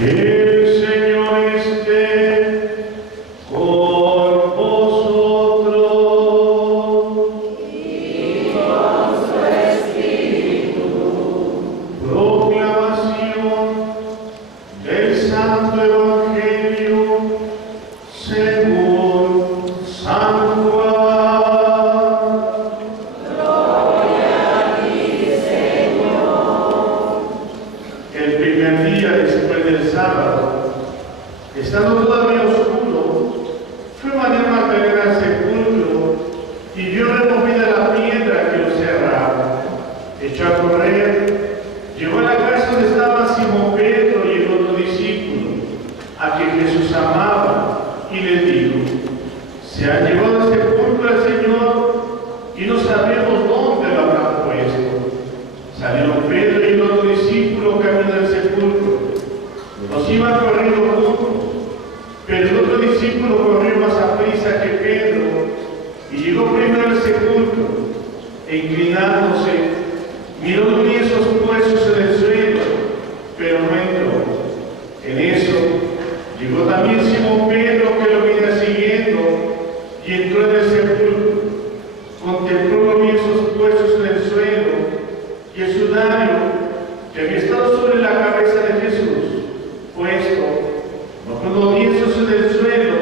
El Señor esté con vosotros. Y con su espíritu. Proclamación del Santo Evangelio según San Juan. Gloria a ti, Señor. El primer día después del sábado, estando todavía oscuro, fue María Magdalena al sepulcro y vio removida la piedra que lo cerraba. Echó a correr, llegó a la casa donde estaba Simón Pedro y el otro discípulo, a quien Jesús amaba, y le dijo: se ha llevado al sepulcro al Señor y no sabemos dónde lo habrán puesto. Salieron Pedro y el otro discípulo camino al sepulcro. Los iban corriendo juntos, pero el otro discípulo corrió más aprisa que Pedro y llegó primero al sepulcro, e inclinándose, miró los lienzos puestos en el suelo, pero no entró. En eso llegó también Simón Pedro, que lo venía siguiendo, y entró en el sepulcro. Contempló los lienzos puestos en el suelo y el sudario que había estado sobre la cabeza de Jesús, puesto no con los lienzos en el suelo,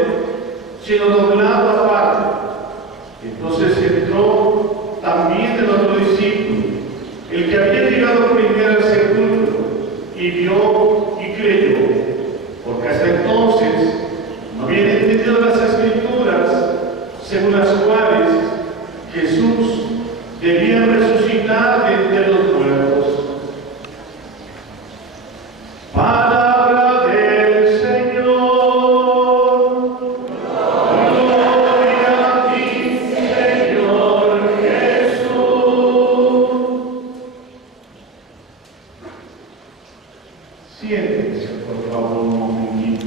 sino doblado aparte. Entonces entró también el otro discípulo, el que había llegado primero al sepulcro, y vio y creyó, porque hasta entonces no habían entendido las Escrituras, según las cuales Jesús debía resucitar de entre los muertos. Palabra del Señor. Gloria a ti, Señor Jesús. Siéntense, por favor, un momentito.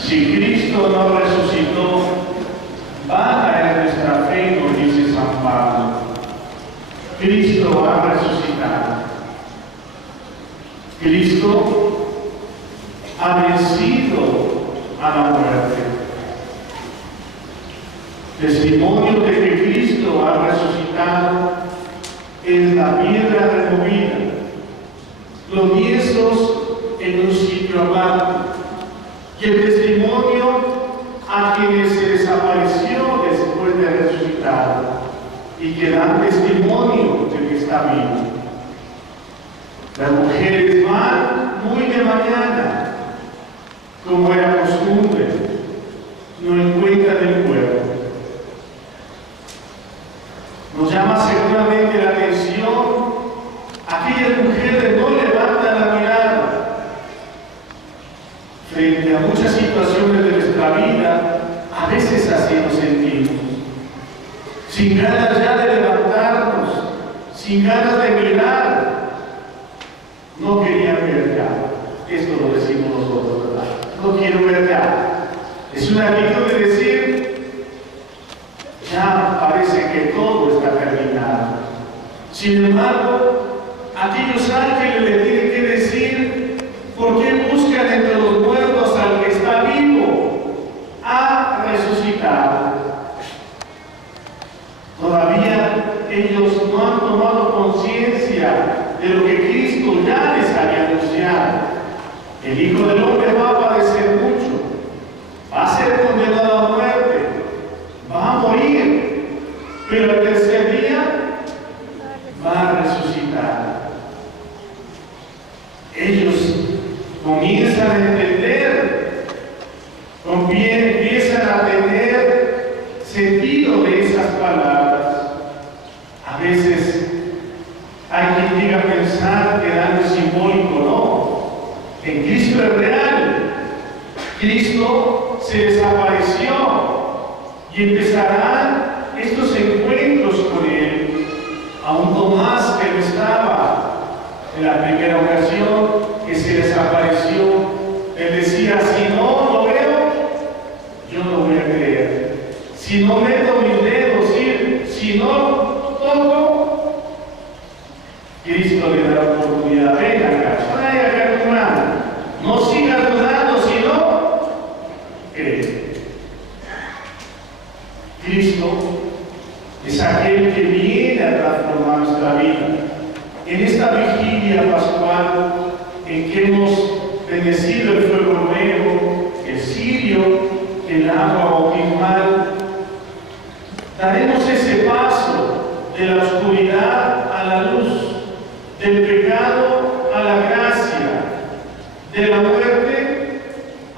Si Cristo no resucitó, vana es nuestra fe, nos dice San Pablo. Cristo ha resucitado. Cristo ha vencido a la muerte. Testimonio de que Cristo ha resucitado es la piedra removida, los lienzos en un sitio aparte, y el testimonio a quienes se les apareció después de resucitar y que dan testimonio de que está vivo. Las mujeres van muy de mañana, como era costumbre, no encuentran el cuerpo. Nos llama seguramente la atención aquellas mujeres no levantan la mirada frente a muchas situaciones de nuestra vida. A veces así nos sentimos, sin ganas ya de levantarnos, sin ganas de mirar. No querían ver ya. Esto lo decimos nosotros, ¿verdad? No quiero ver ya. Es una actitud de decir: ya parece que todo está terminado. Sin embargo, aquellos ángeles le tienen que decir: ¿por qué buscan entre los muertos al que está vivo? Ha resucitado. Todavía ellos no han tomado conciencia de lo que Cristo ya les había anunciado. El Hijo del Hombre va a padecer mucho, va a ser condenado a muerte, va a morir, pero el tercer día va a resucitar. Ellos comienzan a entender, empiezan a tener sentido de esas palabras. A veces hay quien llega a pensar que algo es simbólico. No, en Cristo es real. Cristo se desapareció y empezarán estos encuentros con Él. Aún Tomás, que no estaba en la primera ocasión que se desapareció, él decía: si no lo veo, yo no voy a creer. Si no meto mis dedos, si no toco. Cristo Cristo le da la oportunidad. Ven acá, trae acá tu mano. No sigas dudando, sino cree. Cristo es aquel que viene a transformar nuestra vida. En esta vigilia pascual en que hemos bendecido el fuego nuevo, el cirio, el agua bautismal, daremos ese paso de la oscuridad a la luz, del pecado a la gracia, de la muerte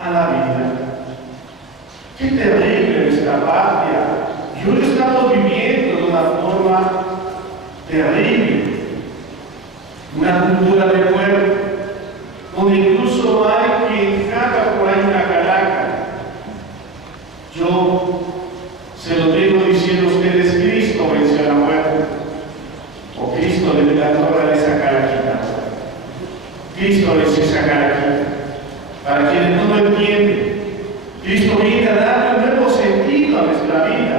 a la vida. Qué terrible nuestra patria. Y hoy estamos viviendo de una forma terrible, una cultura de muerte, donde incluso hay quien caga por ahí una calaca. Yo se lo vengo diciendo a ustedes: Cristo venció la muerte, o Cristo le da toda esa calaquita. Cristo venció esa calaquita. Para quienes no lo entienden, Cristo viene a darle un nuevo sentido a nuestra vida.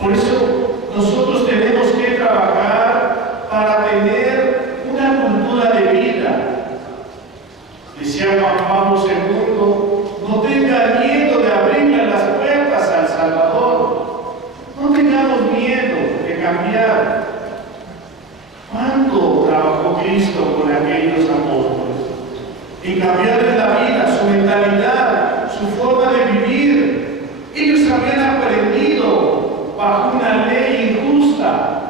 Por eso nosotros tenemos que trabajar para tener una cultura de vida. Decía Juan Pablo II: no tengan miedo de abrirle las puertas al Salvador. No tengamos miedo de cambiar. ¿Cuánto trabajó Cristo con aquellos apóstoles? En cambiarles la vida, su mentalidad, su forma de vivir. Ellos habían aprendido bajo una ley injusta,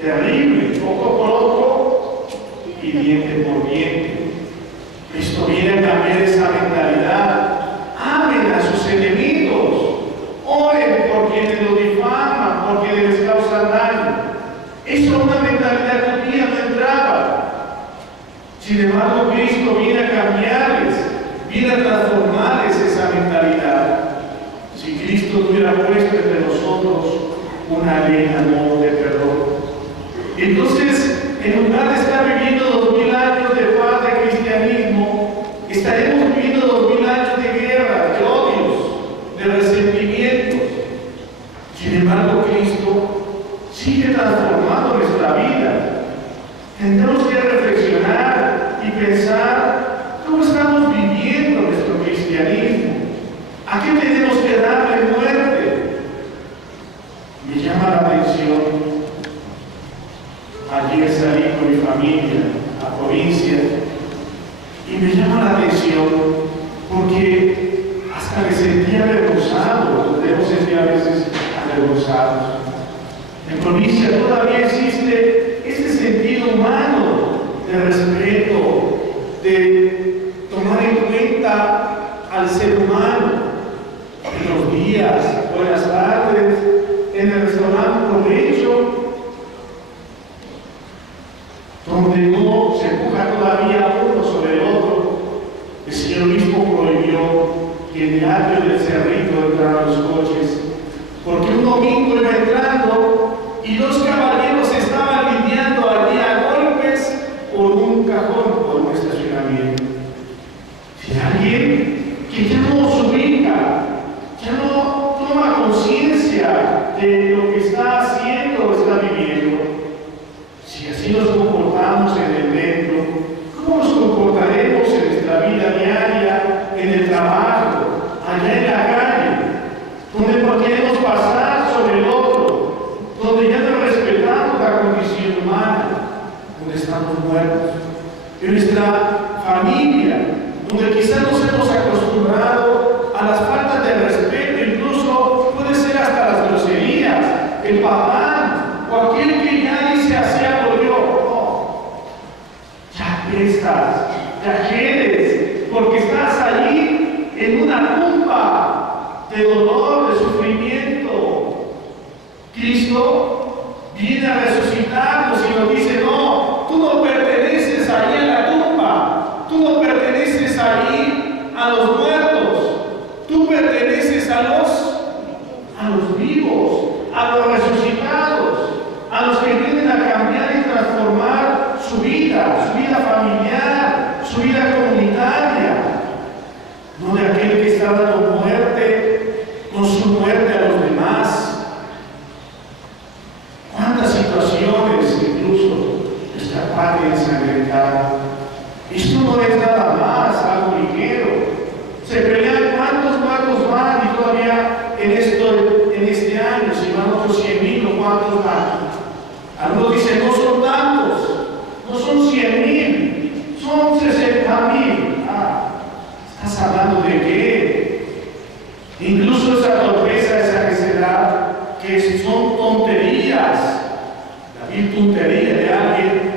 terrible, ojo por ojo y diente por diente. Cristo viene a cambiar esa mentalidad. Amen a sus enemigos, oren por quienes los difaman, por quienes les causan daño. Eso es una mentalidad judía, no entraba. Sin embargo, Cristo viene a cambiarles, viene a transformarles esa mentalidad. Si Cristo no hubiera puesto entre nosotros una ley de amor, de perdón, entonces, en lugar de estar viviendo 2000 años de paz, de cristianismo, estaremos viviendo 2000 años de guerra, de odios, de resentimientos. Sin embargo, Cristo sigue transformando nuestra vida. Tendremos que reflexionar y pensar cómo estamos viviendo nuestro cristianismo. ¿A qué tenemos que darle muerte? Me llama la atención. Ayer salí con mi familia a provincia y me llama la atención porque hasta me sentía avergonzado. Nos debemos sentir a veces avergonzados. En provincia todavía existe este sentido humano de respeto, de tomar en cuenta al ser humano. Buenos días, buenas tardes, en el restaurante Provecho, donde no se empuja todavía uno sobre el otro. El Señor mismo prohibió que en el atrio del Cerrito entraran los coches, porque un domingo iba entrando y dos caballeros estaban lidiando allí a golpes por un cajón, por un estacionamiento. Si alguien que ya no se ubica, ya no toma conciencia de lo que está haciendo o está viviendo, si así nos comportamos en el templo, ¿cómo nos comportaremos en nuestra vida diaria, en el trabajo, allá en la calle, donde no queremos pasar sobre el otro, donde ya no respetamos la condición humana, donde estamos muertos? En nuestra familia, donde quizás nos hemos acostumbrado a las faltas de respeto, incluso puede ser hasta las groserías, el patán, o aquel que ya dice así hago yo. No. Ya estás, ya quieres, porque estás allí en una tumba de dolor, de sufrimiento. Cristo viene a resucitarnos y nos dice: no, tú no perteneces allí a la tumba, tú no perteneces allí a los muertos, tú perteneces patria ensangrentada. Esto no es nada más algo ligero. Se pelean cuántos muertos van y todavía en este año se van otros 100,000 o cuántos van. Algunos dicen, no son tantos, no son 100,000, son 60,000. ¿Estás hablando de qué? Incluso esa torpeza, esa necedad, que son tonterías, la vil tontería de alguien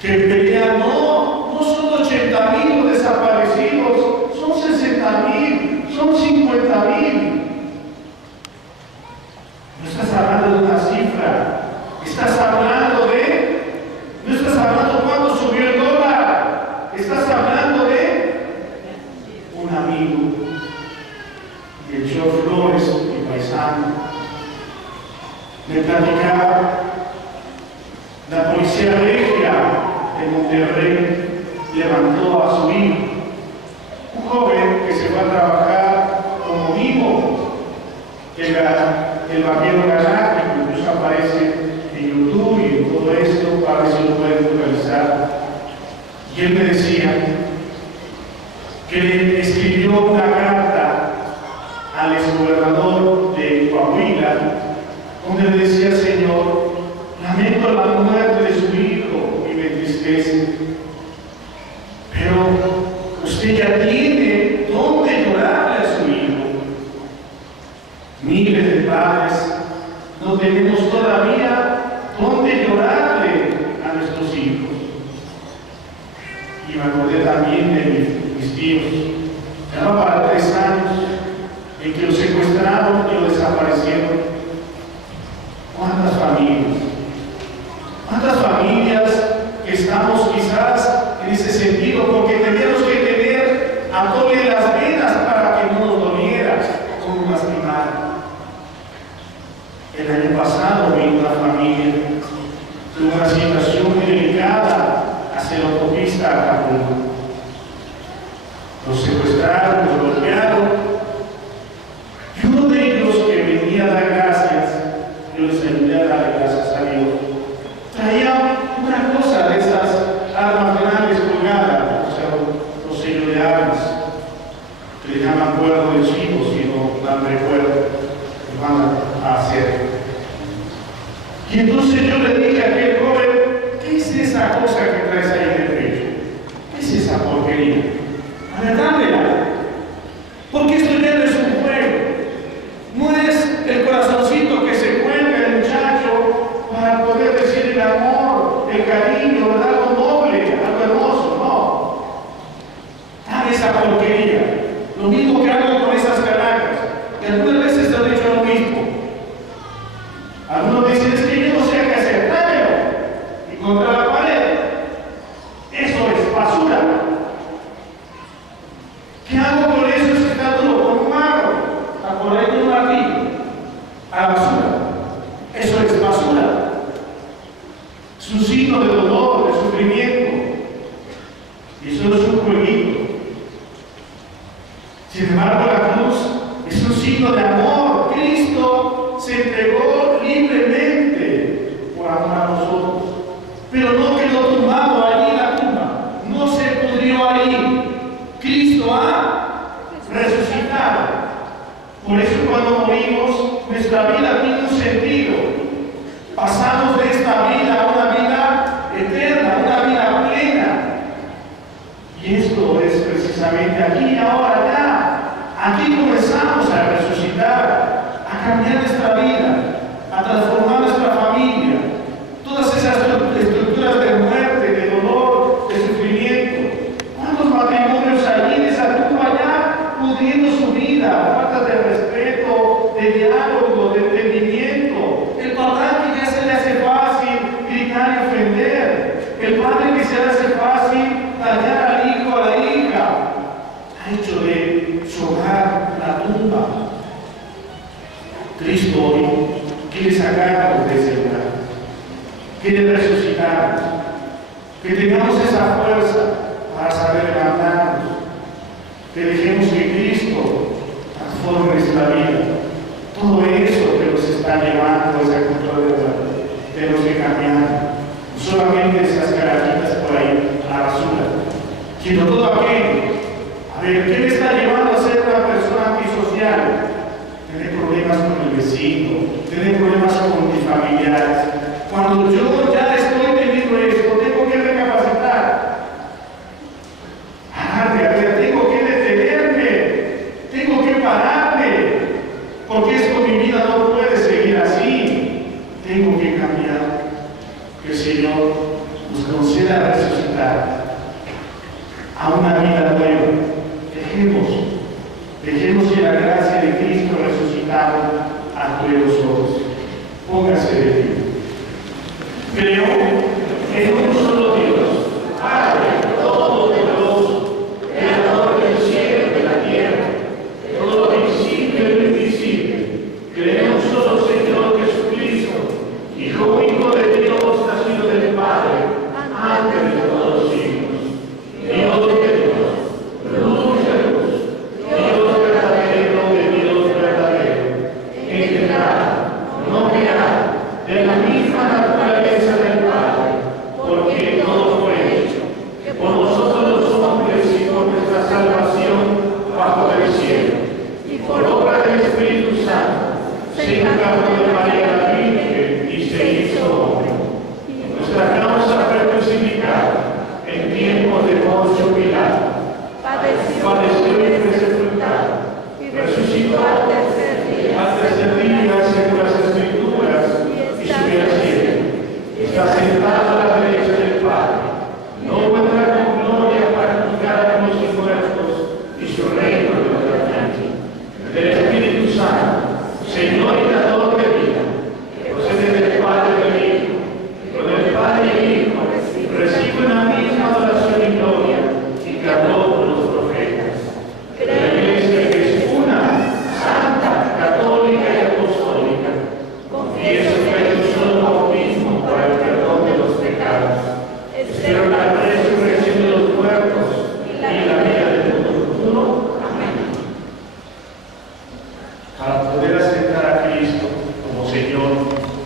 que pelea, no son 80,000 los desaparecidos, son 60,000, son 50,000. No estás hablando de una cifra, no estás hablando cuánto subió el dólar, estás hablando de un amigo. Y el señor Flores, mi paisano, me platicaba, la policía regia de Monterrey levantó a su hijo, un joven que se va a trabajar como vivo, el vaquero galáctico, incluso aparece en YouTube y en todo esto, para ver si lo pueden localizar. Y él me decía que le escribió una carta al exgobernador de Coahuila, donde le decía: Señor, lamento la muerte de su hijo y me entristece, pero usted ya tiene dónde llorarle a su hijo. Miles de padres no tenemos todavía dónde llorarle a nuestros hijos. Y me acordé también de mis tíos, ya va para 3 años en que lo secuestraron y lo desaparecieron. ¿Cuántas familias? ¿Cuántas familias que estamos quizás en ese sentido? Porque teníamos que tener atole las venas para que no nos doliera como lastimar. El año pasado vi una familia tuvo una situación muy delicada hacia la autopista a Acapulco. Los secuestraron, los golpearon, y uno de ellos, que venía a dar gracias, yo les ayudé a dar gracias a Dios, traía una cosa de esas armas grandes colgadas, o sea, los sellos de armas, que le llaman cuerno de chivo, si no dan recuerdo, que van a hacer. Y entonces yo le dije a aquel joven: ¿qué es esa cosa que traes ahí en el pecho? ¿Qué es esa porquería? A ver, dámela. Porque esto ya no es un juego. No es el corazoncito que se cuelga el muchacho para poder decir el amor, el cariño, algo noble, algo hermoso. No. Dame esa porquería. Lo mismo que hago con esas caracas. Y algunas veces te he dicho lo mismo. Algunos dicen: es que yo no sé qué hacer, dámelo. Y contra la pared. Eso es basura. ¿Qué hago con eso? Es que está duro, con un marro, a por ahí de un martillo, a la basura. Eso es basura. Es un signo de dolor, de sufrimiento. Y eso no es un jueguito. Sin embargo, la cruz es un signo de amor. Cristo se entregó libremente por amor a nosotros. Pero no quedó tumbado allí en la tumba. No se pudrió ahí. Cristo ha resucitado. Por eso cuando morimos, nuestra vida tiene un sentido. Pasamos de esta vida a una vida eterna, una vida plena. Y esto es precisamente aquí y ahora ya. Aquí comenzamos a resucitar, a cambiar nuestra vida, a transformar nuestra familia. Todas esas estructuras de muerte, de dolor, de sufrimiento. ¿Cuántos matrimonios allí en esa tumba ya pudriendo su vida? Falta de respeto, de diálogo, de entendimiento. El papá que ya se le hace fácil gritar y ofender. El padre que se le hace fácil dañar al hijo, a la hija. Ha hecho de su hogar la tumba. Cristo hoy quiere sacarnos de ese lugar. Quiere resucitarnos. Que tengamos esa fuerza para saber levantarnos. Que dejemos que Cristo transforme nuestra vida. Todo eso que nos está llevando a esa cultura de muerte, tenemos que cambiar. Nosotros solamente esas carajitas por ahí a la basura, sino todo aquello. A ver, ¿qué me está llevando a ser una persona antisocial? Tener problemas con el vecino, tener problemas con mis familiares. Cuando yo ya estoy teniendo esto, tengo que recapacitar. A ver, tengo que detenerme, tengo que pararme, porque esto mi vida no puede seguir así. Tengo que cambiar. Que el Señor nos conceda resucitar a una vida nueva. Dejemos que la gracia de Cristo resucitado actúe en nosotros. Póngase de pie. Creo